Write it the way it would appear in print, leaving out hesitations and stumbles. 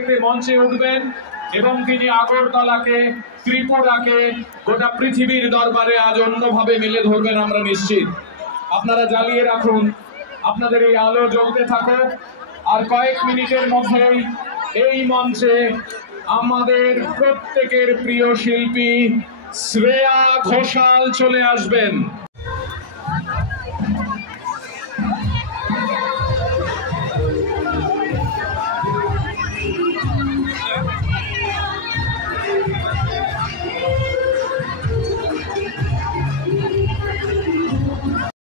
এতে মঞ্চে উঠবেন এবং তিনি আগরতলাকে, ত্রিপুরাকে, গোটা পৃথিবীর দরবারে আজ অন্যভাবে মেলে ধরবেন আমরা নিশ্চিত। আপনারা জ্বালিয়ে রাখুন, আপনাদের এই আলো জ্বলতে থাকুক। আর কয়েক মিনিটের মধ্যেই এই মঞ্চে আমাদের প্রত্যেকের প্রিয় শিল্পী শ্রেয়া ঘোষাল চলে আসবেন।